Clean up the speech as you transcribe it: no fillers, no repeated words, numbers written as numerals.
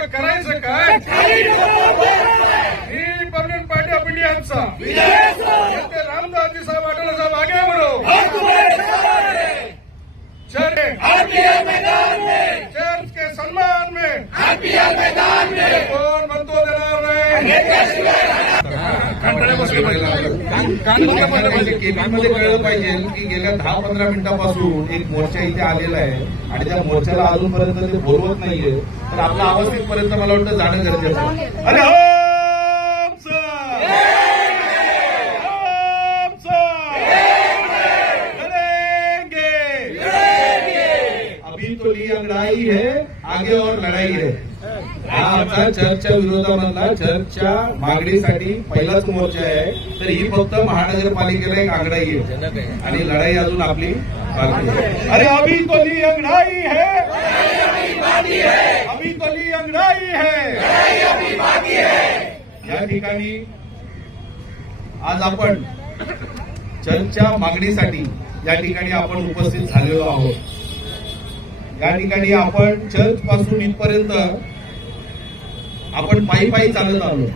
आता करायचं काय? ही परमनंट पार्टी ऑफ इंडियाचा ते रामदासजी साहेब अटल साहेब आगे बढ़ो, चर्च के सम्मान में कौन बनतो देणार नाही? केबीमध्ये कळलं पाहिजे की गेल्या 10-15 मिनिटांपासून एक मोर्चा इथे आलेला आहे आणि त्या मोर्चाला अजूनपर्यंत ते बोलवत नाहीये. तर आपला आवाज तिथपर्यंत मला वाटतं जाणं गरजेचं आहे. अरे हो सर, अभी तो ली अंगड़ाई है, आगे और लढाई है. हा आमचा चर्चच्या विरोधामधला चर्चच्या मागणीसाठी पहिलाच मोर्चा आहे. तर ही फक्त महानगरपालिकेला एक आंगडाई आहे आणि लढाई अजून आपली बाकी आहे. अरे अभी तो ली अंगड़ाई है, अभी तो ली अंगड़ाई है. या ठिकाणी आज आपण चर्चच्या मागणीसाठी या ठिकाणी आपण उपस्थित झालेलो आहोत. या ठिकाणी आपण चर्च पासून इथपर्यंत आपण पायी पायी चालत आलो.